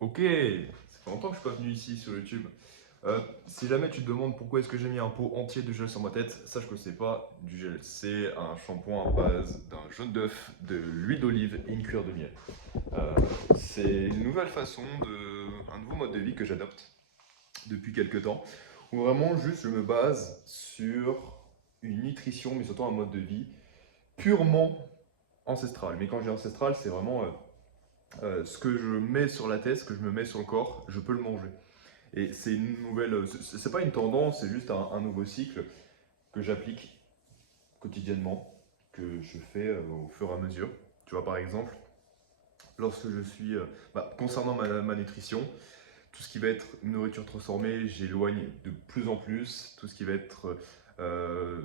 Ok, ça fait longtemps que je suis pas venu ici sur YouTube. Si jamais tu te demandes pourquoi est-ce que j'ai mis un pot entier de gel sur ma tête, sache que c'est pas du gel, c'est un shampoing à base d'un jaune d'œuf, de l'huile d'olive et une cuillère de miel. Euh, c'est une nouvelle façon un nouveau mode de vie que j'adopte depuis quelques temps, où vraiment juste je me base sur une nutrition, mais surtout un mode de vie purement ancestral. Mais quand je dis ancestral, c'est vraiment ce que je mets sur la tête, ce que je me mets sur le corps, je peux le manger. Et c'est une nouvelle, c'est pas une tendance, c'est juste un nouveau cycle que j'applique quotidiennement, que je fais au fur et à mesure. Tu vois, par exemple, lorsque je suis, concernant ma nutrition, tout ce qui va être nourriture transformée, j'éloigne de plus en plus. Tout ce qui va être euh,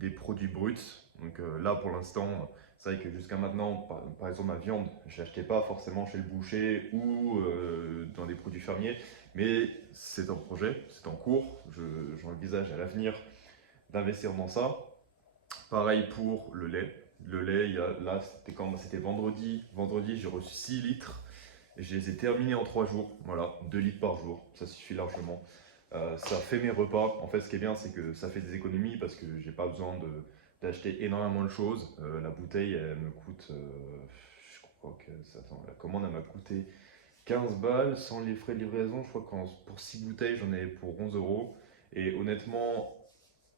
des produits bruts. Donc là, pour l'instant, c'est vrai que jusqu'à maintenant, par exemple, ma viande, je l'achetais pas forcément chez le boucher ou dans des produits fermiers. Mais c'est un projet, c'est en cours. J'envisage à l'avenir d'investir dans ça. Pareil pour le lait. Le lait, là, c'était quand? C'était vendredi. Vendredi, j'ai reçu 6 litres. Et je les ai terminés en 3 jours. Voilà, 2 litres par jour. Ça suffit largement. Ça fait mes repas. En fait, ce qui est bien, c'est que ça fait des économies parce que j'ai pas besoin d'acheter énormément de choses. La bouteille, elle me coûte. Je crois que attends, la commande, elle m'a coûté 15 balles sans les frais de livraison. Je crois que pour 6 bouteilles, j'en ai pour 11 euros. Et honnêtement,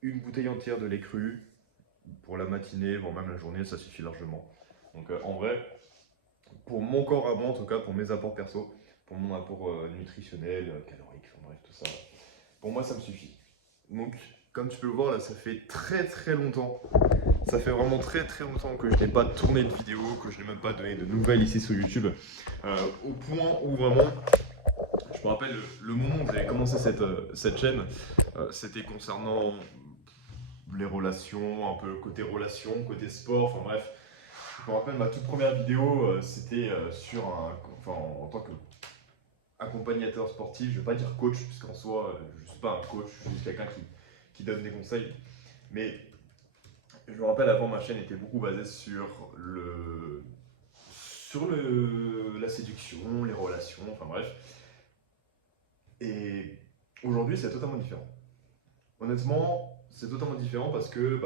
une bouteille entière de lait cru, pour la matinée, voire même la journée, ça suffit largement. Donc en vrai, pour mon corps à moi, en tout cas pour mes apports perso, pour mon apport nutritionnel, calorique, enfin bref, tout ça, pour moi ça me suffit. Donc, comme tu peux le voir, là, ça fait très très longtemps. Ça fait vraiment très très longtemps que je n'ai pas tourné de vidéo, que je n'ai même pas donné de nouvelles ici sur YouTube. Au point où vraiment, je me rappelle le moment où j'avais commencé cette chaîne, c'était concernant les relations, un peu côté relations, côté sport, enfin bref. Je me rappelle ma toute première vidéo, c'était enfin, en tant qu'accompagnateur sportif, je ne vais pas dire coach, puisqu'en soi, je ne suis pas un coach, je suis juste quelqu'un qui donne des conseils. Mais je me rappelle avant, ma chaîne était beaucoup basée la séduction, les relations, enfin bref. Et aujourd'hui, c'est totalement différent. Honnêtement, c'est totalement différent parce que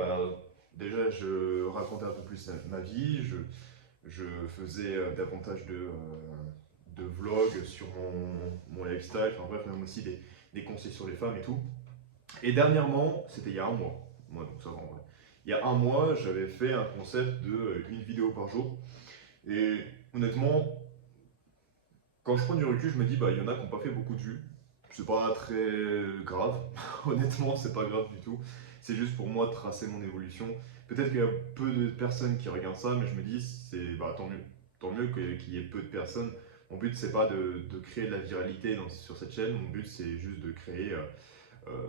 déjà, je racontais un peu plus ma vie, je faisais davantage de vlogs sur mon lifestyle, enfin bref, même aussi des conseils sur les femmes et tout. Et dernièrement, c'était il y a un mois, donc ça va en vrai. Il y a un mois, j'avais fait un concept de une vidéo par jour. Et honnêtement, quand je prends du recul, je me dis, il y en a qui n'ont pas fait beaucoup de vues. C'est pas très grave. Honnêtement, c'est pas grave du tout. C'est juste pour moi de tracer mon évolution. Peut-être qu'il y a peu de personnes qui regardent ça, mais je me dis, c'est tant mieux. Tant mieux qu'il y ait peu de personnes. Mon but, c'est pas de créer de la viralité sur cette chaîne. Mon but, c'est juste de créer euh,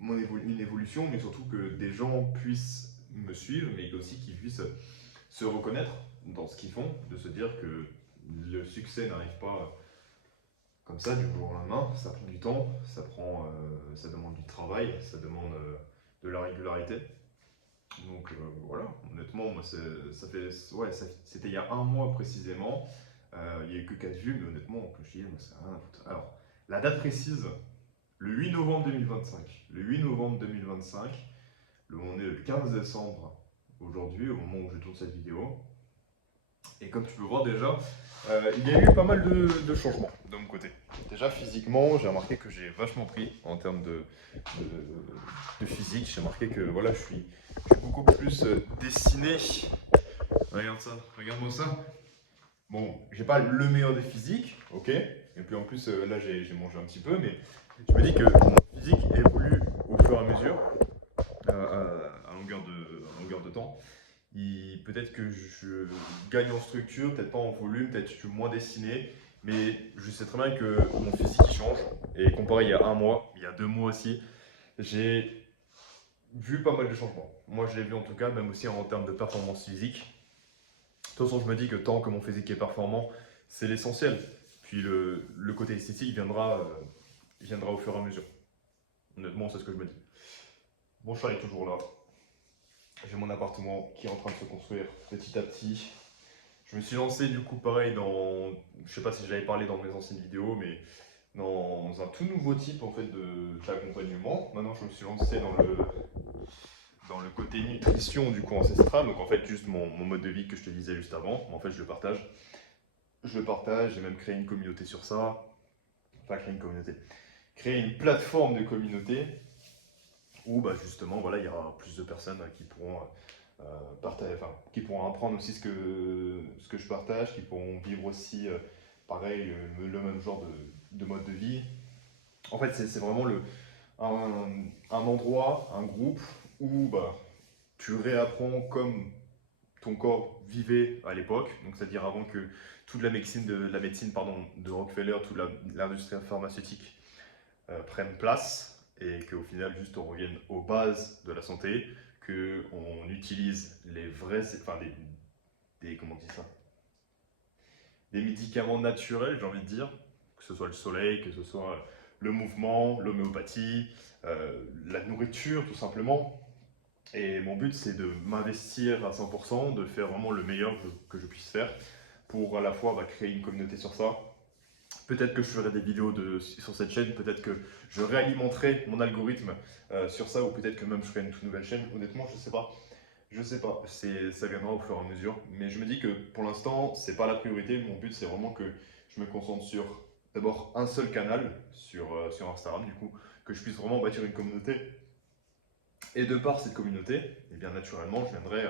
une évolution, mais surtout que des gens puissent me suivre, mais aussi qu'ils puissent se reconnaître dans ce qu'ils font, de se dire que le succès n'arrive pas comme ça du jour au lendemain, ça prend du temps, ça demande du travail, ça demande de la régularité. Donc voilà, honnêtement, moi c'était il y a un mois précisément. Il n'y a eu que 4 vues, mais honnêtement, comme je dis, moi, c'est rien à foutre. Alors, la date précise, le 8 novembre 2025. Le 8 novembre 2025, on est le 15 décembre aujourd'hui, au moment où je tourne cette vidéo. Et comme tu peux voir déjà, il y a eu pas mal de changements de mon côté. Déjà physiquement, j'ai remarqué que j'ai vachement pris en termes de physique. J'ai remarqué que voilà, je suis beaucoup plus dessiné. Regarde ça, regarde-moi ça. Bon, j'ai pas le meilleur des physiques, ok. Et puis en plus, là j'ai mangé un petit peu, mais je me dis que mon physique évolue au fur et à mesure, à longueur de temps. Peut-être que je gagne en structure, peut-être pas en volume, peut-être que je suis moins dessiné, mais je sais très bien que mon physique il change. Et comparé il y a un mois, il y a 2 mois aussi, j'ai vu pas mal de changements. Moi je l'ai vu en tout cas, même aussi en termes de performance physique. De toute façon, je me dis que tant que mon physique est performant, c'est l'essentiel. Puis le côté esthétique viendra au fur et à mesure. Honnêtement, c'est ce que je me dis. Mon chat est toujours là. J'ai mon appartement qui est en train de se construire petit à petit. Je me suis lancé du coup pareil dans, je sais pas si j'avais parlé dans mes anciennes vidéos, mais dans un tout nouveau type en fait d'accompagnement. Maintenant je me suis lancé dans le côté nutrition du coup ancestral, donc en fait juste mon mode de vie que je te disais juste avant, en fait je le partage. Je le partage, j'ai même créé une communauté sur ça, enfin créé une communauté, créer une plateforme de communauté où bah, justement voilà, il y aura plus de personnes qui pourront partager, enfin, qui pourront apprendre aussi ce que je partage, qui pourront vivre aussi pareil le même genre de mode de vie. En fait, c'est vraiment un endroit, un groupe où bah, tu réapprends comme ton corps vivait à l'époque, donc c'est-à-dire avant que toute la médecine pardon, de Rockefeller, toute l'industrie pharmaceutique prenne place et qu'au final juste on revienne aux bases de la santé, qu'on utilise les vrais, enfin comment on dit ça, des médicaments naturels, j'ai envie de dire, que ce soit le soleil, que ce soit le mouvement, l'homéopathie, la nourriture tout simplement. Et mon but c'est de m'investir à 100%, de faire vraiment le meilleur que je puisse faire pour à la fois bah, créer une communauté sur ça. Peut-être que je ferai des vidéos sur cette chaîne, peut-être que je réalimenterai mon algorithme sur ça, ou peut-être que même je ferai une toute nouvelle chaîne. Honnêtement, je sais pas. Je sais pas, ça viendra au fur et à mesure. Mais je me dis que pour l'instant, c'est pas la priorité. Mon but, c'est vraiment que je me concentre sur d'abord un seul canal sur Instagram, du coup, que je puisse vraiment bâtir une communauté. Et de par cette communauté, et bien naturellement, je viendrai,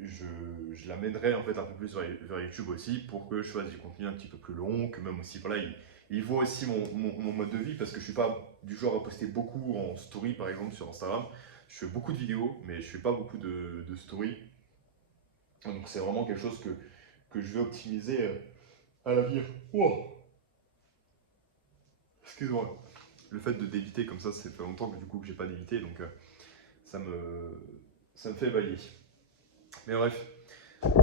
je l'amènerai en fait un peu plus vers YouTube aussi pour que je fasse du contenu un petit peu plus long, que même aussi, voilà, il voit aussi mon mode de vie parce que je suis pas du genre à poster beaucoup en story par exemple sur Instagram. Je fais beaucoup de vidéos, mais je fais pas beaucoup de stories. Donc c'est vraiment quelque chose que je vais optimiser à l'avenir. Wow. Excuse-moi. Le fait de d'éviter comme ça fait longtemps que du coup que j'ai pas d'évité, donc ça me, ça me fait bailler. Mais bref,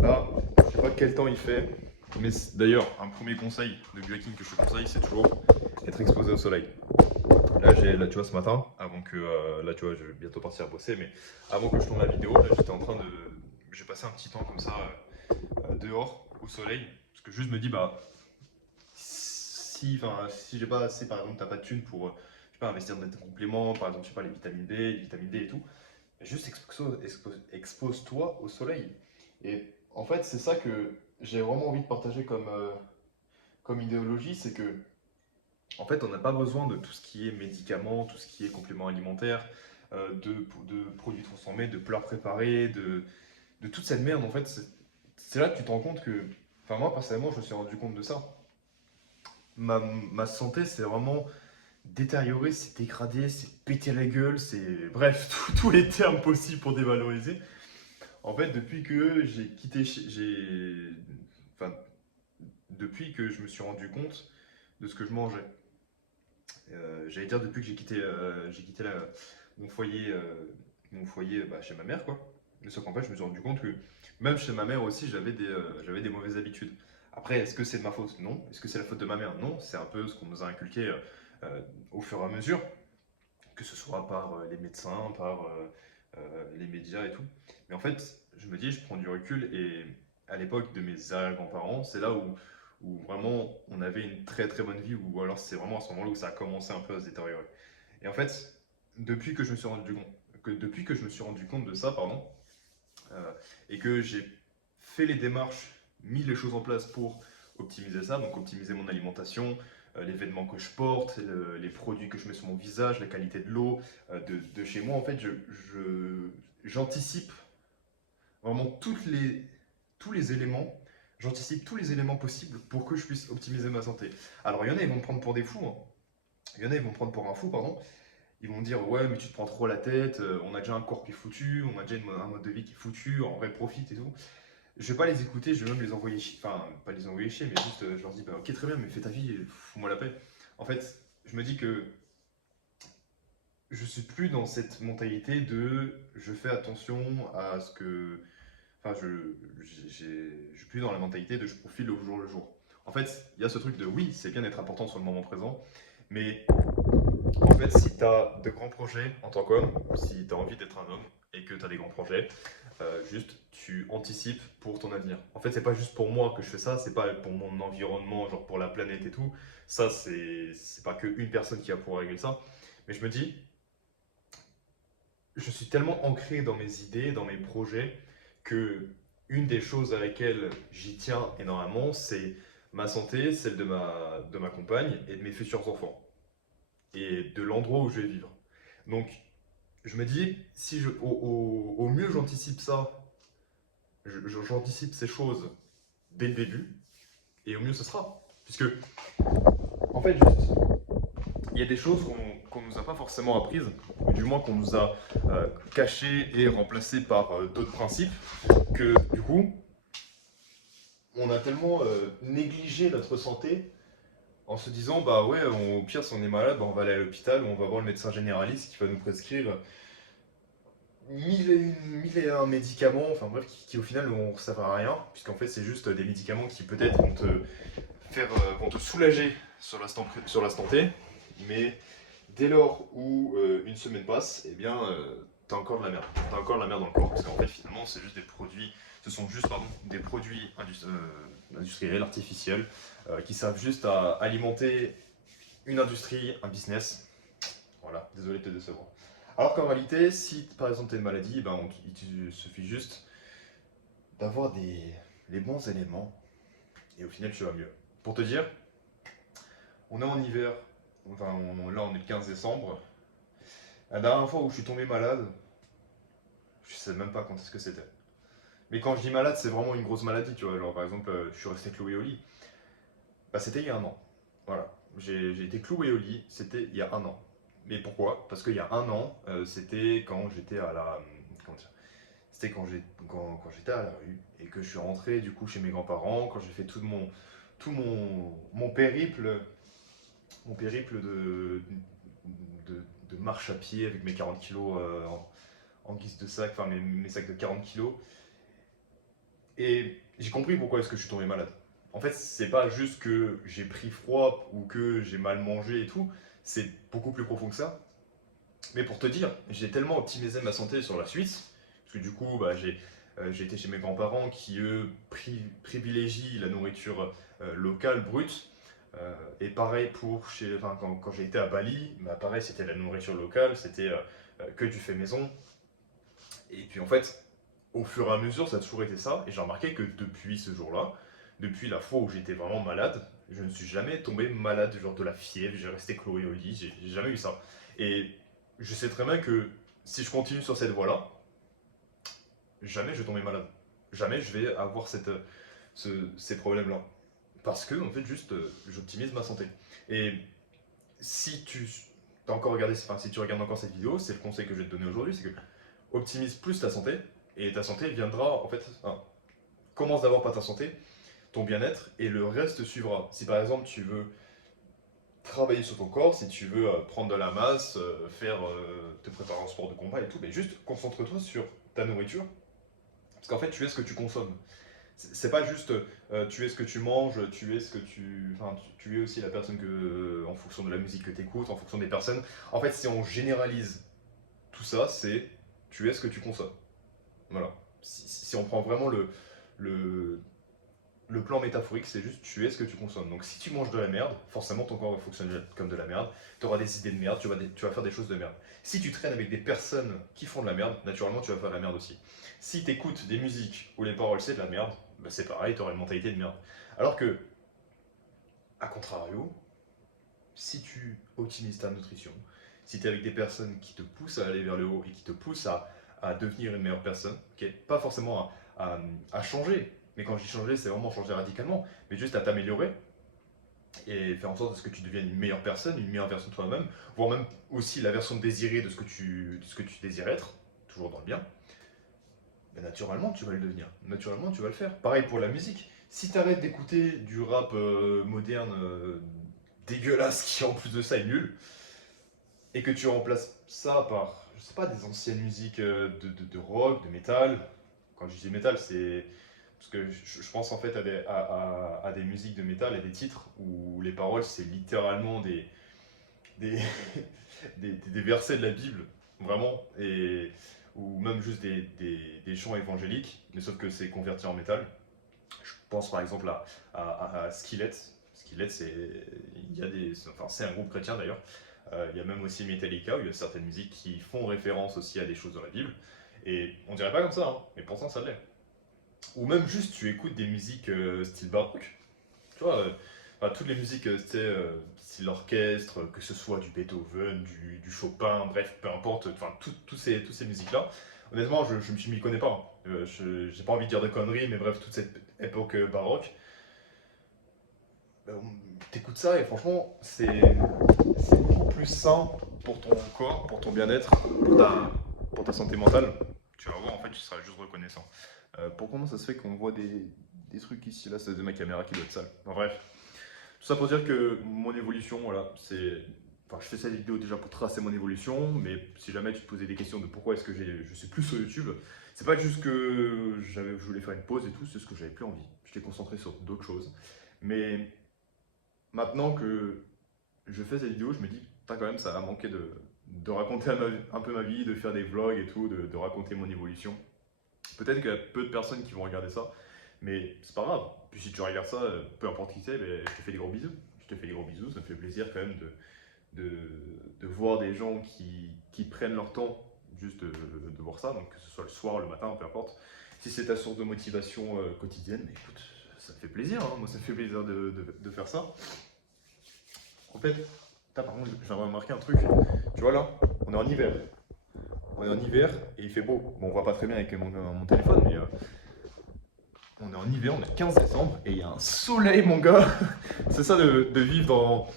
là, je sais pas quel temps il fait, mais d'ailleurs, un premier conseil de biohacking que je te conseille, c'est toujours être exposé au soleil. Là, tu vois, ce matin, avant que, là, tu vois, je vais bientôt partir bosser, mais avant que je tourne la vidéo, là, j'étais en train de, j'ai passé un petit temps comme ça, dehors, au soleil, parce que juste me dis, bah, si j'ai pas assez, par exemple, t'as pas de thunes pour, je sais pas, investir dans des compléments, par exemple, je sais pas, les vitamines B, les vitamines D et tout, juste expose-toi au soleil. Et en fait, c'est ça que j'ai vraiment envie de partager comme idéologie, c'est que en fait, on n'a pas besoin de tout ce qui est médicaments, tout ce qui est compléments alimentaires, de produits transformés, de plats préparés, de toute cette merde. En fait, c'est là que tu te rends compte que, enfin moi personnellement, je me suis rendu compte de ça. Ma santé, c'est vraiment détérioré, c'est dégradé, c'est péter la gueule, c'est bref, tous les termes possibles pour dévaloriser. En fait, depuis que j'ai quitté, enfin, depuis que je me suis rendu compte de ce que je mangeais. J'allais dire depuis que j'ai quitté mon foyer bah, chez ma mère, quoi. Mais sauf qu'en fait, je me suis rendu compte que même chez ma mère aussi, j'avais des mauvaises habitudes. Après, est-ce que c'est de ma faute? Non. Est-ce que c'est la faute de ma mère? Non. C'est un peu ce qu'on nous a inculqué au fur et à mesure, que ce soit par les médecins, par les médias et tout. Mais en fait, je me dis, je prends du recul et à l'époque de mes arrière-grands-parents, c'est là où vraiment on avait une très très bonne vie, ou alors c'est vraiment à ce moment-là où ça a commencé un peu à se détériorer. Et en fait, depuis que je me suis rendu compte de ça, pardon, et que j'ai fait les démarches, mis les choses en place pour optimiser ça, donc optimiser mon alimentation, les vêtements que je porte, les produits que je mets sur mon visage, la qualité de l'eau, de chez moi, en fait, j'anticipe vraiment tous les éléments, j'anticipe tous les éléments possibles pour que je puisse optimiser ma santé. Alors, il y en a, ils vont me prendre pour des fous, hein. Il y en a, ils vont me prendre pour un fou, pardon. Ils vont me dire, ouais, mais tu te prends trop la tête, on a déjà un corps qui est foutu, on a déjà un mode de vie qui est foutu, en vrai, profite et tout. Je vais pas les écouter, je vais même les envoyer chier. Enfin, pas les envoyer chier, mais juste, je leur dis, bah, ok, très bien, mais fais ta vie, fous-moi la paix. En fait, je me dis que je suis plus dans cette mentalité de je fais attention à ce que. Enfin, je suis plus dans la mentalité de je profite au jour le jour. En fait, il y a ce truc de oui, c'est bien d'être important sur le moment présent, mais en fait, si tu as de grands projets en tant qu'homme, si tu as envie d'être un homme et que tu as des grands projets, juste tu anticipes pour ton avenir. En fait, c'est pas juste pour moi que je fais ça, c'est pas pour mon environnement, genre pour la planète et tout. Ça, c'est pas qu'une personne qui va pouvoir régler ça. Mais je me dis, je suis tellement ancré dans mes idées, dans mes projets, que une des choses à laquelle j'y tiens énormément, c'est ma santé, celle de ma compagne et de mes futurs enfants. Et de l'endroit où je vais vivre. Donc, je me dis, si je, au mieux j'anticipe ça, j'anticipe ces choses dès le début, et au mieux ce sera. Puisque, en fait, juste, il y a des choses qu'on nous a pas forcément apprises, ou du moins qu'on nous a cachées et remplacées par d'autres principes, que du coup, on a tellement négligé notre santé en se disant, bah ouais, au pire, si on est malade, bah, on va aller à l'hôpital ou on va voir le médecin généraliste qui va nous prescrire mille et un médicaments, enfin bref, qui au final ne servent à rien, puisqu'en fait c'est juste des médicaments qui peut-être vont te vont te soulager sur l'instant T, mais dès lors où une semaine passe, eh bien t'as encore de la merde. T'as encore de la merde dans le corps, parce qu'en fait finalement c'est juste des produits, ce sont juste pardon, des produits industriels, artificiels, qui servent juste à alimenter une industrie, un business. Voilà, désolé de te décevoir. Alors qu'en réalité, si par exemple tu as une maladie, ben, il te suffit juste d'avoir les bons éléments et au final tu vas mieux. Pour te dire, on est en hiver, enfin là on est le 15 décembre. La dernière fois où je suis tombé malade, je sais même pas quand est-ce que c'était. Mais quand je dis malade, c'est vraiment une grosse maladie, tu vois. Genre par exemple, je suis resté cloué au lit. Bah, c'était il y a un an. Voilà. J'ai été cloué au lit, c'était il y a un an. Mais pourquoi? Parce qu'il y a un an, c'était quand j'étais à la. Comment dire? C'était quand j'étais à la rue et que je suis rentré du coup chez mes grands-parents, quand j'ai fait mon périple de marche à pied avec mes 40 kilos en guise de sac, enfin mes sacs de 40 kilos. Et j'ai compris pourquoi est-ce que je suis tombé malade. En fait, c'est pas juste que j'ai pris froid ou que j'ai mal mangé et tout, c'est beaucoup plus profond que ça. Mais pour te dire, j'ai tellement optimisé ma santé sur la Suisse, parce que du coup, bah, j'ai été chez mes grands-parents qui, eux, privilégient la nourriture locale, brute. Et pareil pour enfin, quand j'ai été à Bali, bah, pareil, c'était la nourriture locale, c'était que du fait maison. Et puis en fait, au fur et à mesure, ça a toujours été ça. Et j'ai remarqué que depuis ce jour-là, depuis la fois où j'étais vraiment malade, je ne suis jamais tombé malade, genre de la fièvre, j'ai resté cloué au lit, j'ai jamais eu ça. Et je sais très bien que si je continue sur cette voie-là, jamais je vais tomber malade. Jamais je vais avoir ces problèmes-là. Parce que, en fait, juste, j'optimise ma santé. Et si tu as encore regardé, enfin, si tu regardes encore cette vidéo, c'est le conseil que je vais te donner aujourd'hui, c'est que optimise plus ta santé, et ta santé viendra, en fait, hein, commence d'abord par ta santé, ton bien-être, et le reste suivra. Si par exemple tu veux travailler sur ton corps, si tu veux prendre de la masse, te préparer en sport de combat et tout, mais juste concentre-toi sur ta nourriture, parce qu'en fait tu es ce que tu consommes. C'est pas juste tu es ce que tu manges, tu es ce que tu. Enfin, tu es aussi la personne que. En fonction de la musique que tu écoutes, en fonction des personnes. En fait, si on généralise tout ça, c'est tu es ce que tu consommes. Voilà. Si on prend vraiment le, le plan métaphorique, c'est juste tu es ce que tu consommes. Donc si tu manges de la merde, forcément ton corps va fonctionner comme de la merde, tu auras des idées de merde, tu vas faire des choses de merde. Si tu traînes avec des personnes qui font de la merde, naturellement tu vas faire de la merde aussi. Si tu écoutes des musiques où les paroles c'est de la merde, bah, c'est pareil, tu auras une mentalité de merde. Alors que, à contrario, si tu optimises ta nutrition, si tu es avec des personnes qui te poussent à aller vers le haut et qui te poussent à devenir une meilleure personne, okay, pas forcément à changer, mais quand je dis changer, c'est vraiment changer radicalement, mais juste à t'améliorer et faire en sorte que tu deviennes une meilleure personne, une meilleure version de toi-même, voire même aussi la version désirée de ce que tu désires être, toujours dans le bien, ben naturellement tu vas le devenir, naturellement tu vas le faire. Pareil pour la musique. Si tu arrêtes d'écouter du rap moderne dégueulasse qui en plus de ça est nul, et que tu remplaces ça par, je sais pas, des anciennes musiques de rock, de métal. Quand je dis métal, c'est parce que je pense en fait à des musiques de métal et des titres où les paroles c'est littéralement des, des versets de la Bible, vraiment. Et ou même juste des chants évangéliques, mais sauf que c'est converti en métal. Je pense par exemple à Skillet. Skillet, c'est un groupe chrétien d'ailleurs. Il y a même aussi Metallica, où il y a certaines musiques qui font référence aussi à des choses dans la Bible. Et on dirait pas comme ça, hein, mais pourtant ça l'est. Ou même juste tu écoutes des musiques style baroque. Tu vois, enfin, toutes les musiques, tu sais, style orchestre, que ce soit du Beethoven, du Chopin, bref, peu importe, enfin, toutes ces musiques-là. Honnêtement, je m'y connais pas, hein. J'ai pas envie de dire de conneries, mais bref, toute cette époque baroque, euh, t'écoutes ça et franchement, c'est beaucoup plus sain pour ton corps, pour ton bien-être, pour ta santé mentale. Tu vas voir, en fait, tu seras juste reconnaissant. Pour comment ça se fait qu'on voit des trucs ici, là, c'est de ma caméra qui doit être sale. En bref, tout ça pour dire que mon évolution, voilà, c'est. Enfin, je fais cette vidéo déjà pour tracer mon évolution, mais si jamais tu te posais des questions de pourquoi est-ce que je suis plus sur YouTube, c'est pas juste que je voulais faire une pause et tout, c'est ce que j'avais plus envie. J'étais concentré sur d'autres choses. Mais maintenant que je fais cette vidéo, je me dis, putain, quand même, ça a manqué de raconter un peu ma vie, de faire des vlogs et tout, de raconter mon évolution. Peut-être qu'il y a peu de personnes qui vont regarder ça, mais c'est pas grave. Puis si tu regardes ça, peu importe qui c'est, ben, je te fais des gros bisous. Je te fais des gros bisous, ça me fait plaisir quand même de, de voir des gens qui prennent leur temps juste de voir ça, donc que ce soit le soir, le matin, peu importe. Si c'est ta source de motivation quotidienne, mais écoute, ça me fait plaisir, hein. Moi ça me fait plaisir de faire ça. En fait, par contre, j'ai remarqué un truc. Tu vois là, on est en hiver. On est en hiver et il fait beau. Bon, on voit pas très bien avec mon téléphone, mais on est en hiver, on est 15 décembre et il y a un soleil, mon gars. C'est ça de vivre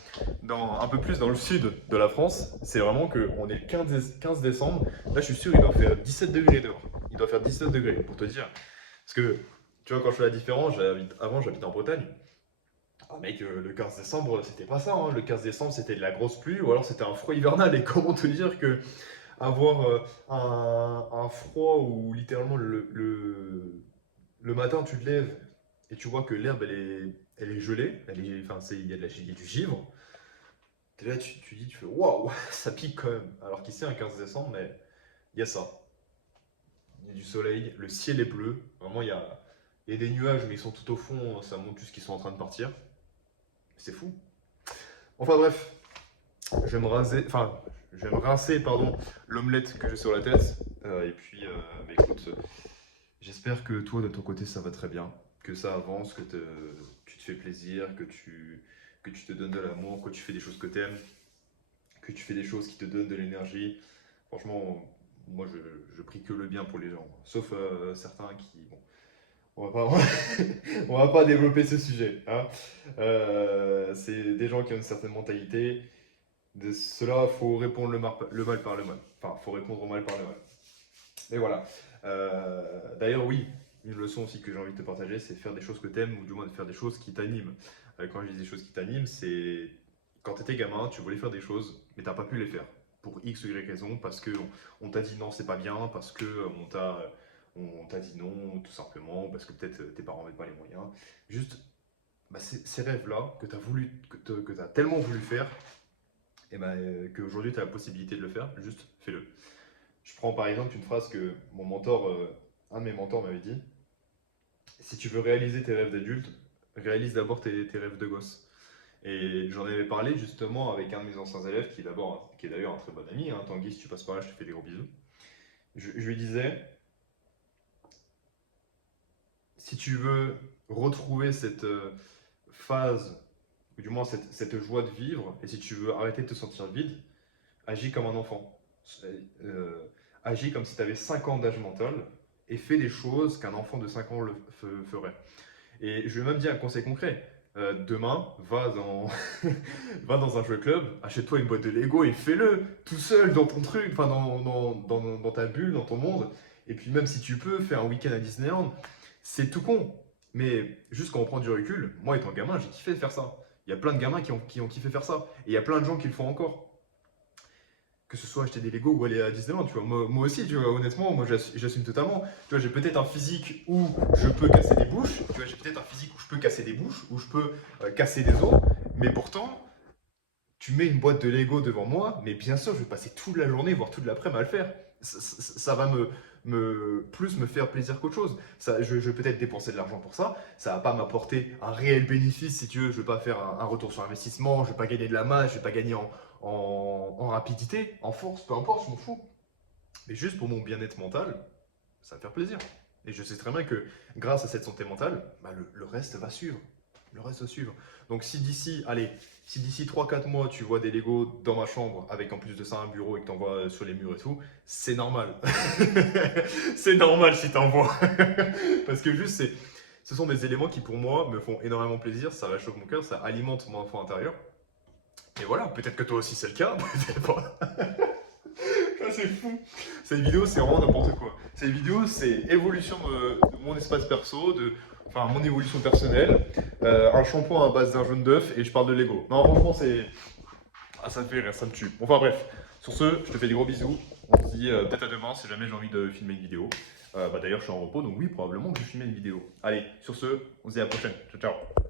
un peu plus dans le sud de la France. C'est vraiment qu'on est le 15 décembre. Là, je suis sûr, il doit faire 17 degrés dehors. Il doit faire 17 degrés pour te dire. Parce que, tu vois, quand je fais la différence, avant, j'habitais en Bretagne. Ah, mec, le 15 décembre, c'était pas ça, hein. Le 15 décembre, c'était de la grosse pluie ou alors c'était un froid hivernal. Et comment te dire que avoir un froid où littéralement le matin tu te lèves et tu vois que l'herbe elle est gelée, enfin, il y a il y a du givre, t'es là, tu dis, tu fais waouh, ça pique quand même. Alors qu'ici, un 15 décembre, mais il y a ça. Il y a du soleil, le ciel est bleu, vraiment il y a des nuages, mais ils sont tout au fond, ça montre juste qu'ils sont en train de partir. C'est fou. Enfin bref, je vais me rincer, pardon, l'omelette que j'ai sur la tête. Et puis, bah, écoute, j'espère que toi, de ton côté, ça va très bien, que ça avance, tu te fais plaisir, que tu te donnes de l'amour, que tu fais des choses que tu aimes, que tu fais des choses qui te donnent de l'énergie. Franchement, moi, je prie que le bien pour les gens. Sauf certains qui... Bon, on va pas, on va pas développer ce sujet, hein. C'est des gens qui ont une certaine mentalité. De cela, faut répondre le mal par le mal. Enfin, faut répondre au mal par le mal. Et voilà. D'ailleurs, oui, une leçon aussi que j'ai envie de te partager, c'est faire des choses que t'aimes, ou du moins de faire des choses qui t'animent. Quand je dis des choses qui t'animent, c'est quand t'étais gamin, tu voulais faire des choses, mais t'as pas pu les faire. Pour X ou Y raison, parce que on t'a dit non, c'est pas bien, parce que on t'a dit non, tout simplement, parce que peut-être tes parents n'avaient pas les moyens. Juste, bah, ces rêves-là que que t'as tellement voulu faire, et ben, qu'aujourd'hui tu as la possibilité de le faire, juste fais-le. Je prends par exemple une phrase que mon mentor, un de mes mentors m'avait dit. Si tu veux réaliser tes rêves d'adulte, réalise d'abord tes rêves de gosse. Et j'en avais parlé justement avec un de mes anciens élèves qui est d'ailleurs un très bon ami, hein. Tanguy, si tu passes par là, je te fais des gros bisous. Je lui disais, si tu veux retrouver cette phase, ou du moins cette joie de vivre, et si tu veux arrêter de te sentir vide, agis comme un enfant. Euh, Agis comme si tu avais 5 ans d'âge mental et fais des choses qu'un enfant de 5 ans ferait. Et je vais même dire un conseil concret. Demain, va dans un jeu club, achète-toi une boîte de Lego et fais-le tout seul dans ton truc, enfin dans ta bulle, dans ton monde. Et puis même si tu peux, fais un week-end à Disneyland. C'est tout con. Mais juste quand on prend du recul, moi étant gamin, j'ai kiffé de faire ça. Il y a plein de gamins qui ont kiffé faire ça. Et il y a plein de gens qui le font encore, que ce soit acheter des Lego ou aller à Disneyland, tu vois. Moi aussi, tu vois, honnêtement, moi j'assume totalement. Tu vois, j'ai peut-être un physique où je peux casser des bouches, tu vois, j'ai peut-être un physique où je peux casser des bouches, où je peux casser des os, mais pourtant, tu mets une boîte de Lego devant moi, mais bien sûr, je vais passer toute la journée, voire toute l'après-midi à le faire. ça va plus me faire plaisir qu'autre chose. Je vais peut-être dépenser de l'argent pour ça. Ça va pas m'apporter un réel bénéfice, si tu veux. Je vais pas faire un retour sur investissement. Je vais pas gagner de la masse. Je vais pas gagner en rapidité, en force, peu importe, je m'en fous. Mais juste pour mon bien-être mental, ça va me faire plaisir. Et je sais très bien que grâce à cette santé mentale, bah, le reste va suivre. Le reste va suivre. Donc si d'ici 3 4 mois, tu vois des Lego dans ma chambre, avec en plus de ça un bureau et que t'envoies sur les murs et tout, c'est normal. C'est normal si t'envoies. Parce que juste, ce sont des éléments qui pour moi me font énormément plaisir, ça réchauffe mon cœur, ça alimente mon enfant intérieur. Et voilà, peut-être que toi aussi c'est le cas, peut-être pas. Ah, c'est fou. Cette vidéo, c'est vraiment n'importe quoi. Cette vidéo, c'est évolution de mon espace perso, enfin mon évolution personnelle, un shampoing à base d'un jaune d'œuf et je parle de Lego. Non, franchement, c'est. Ah, ça me fait rire, ça me tue. Enfin bref, sur ce, je te fais des gros bisous. On se dit peut-être à demain si jamais j'ai envie de filmer une vidéo. D'ailleurs, je suis en repos, donc oui, probablement que je filme une vidéo. Allez, sur ce, on se dit à la prochaine. Ciao, ciao.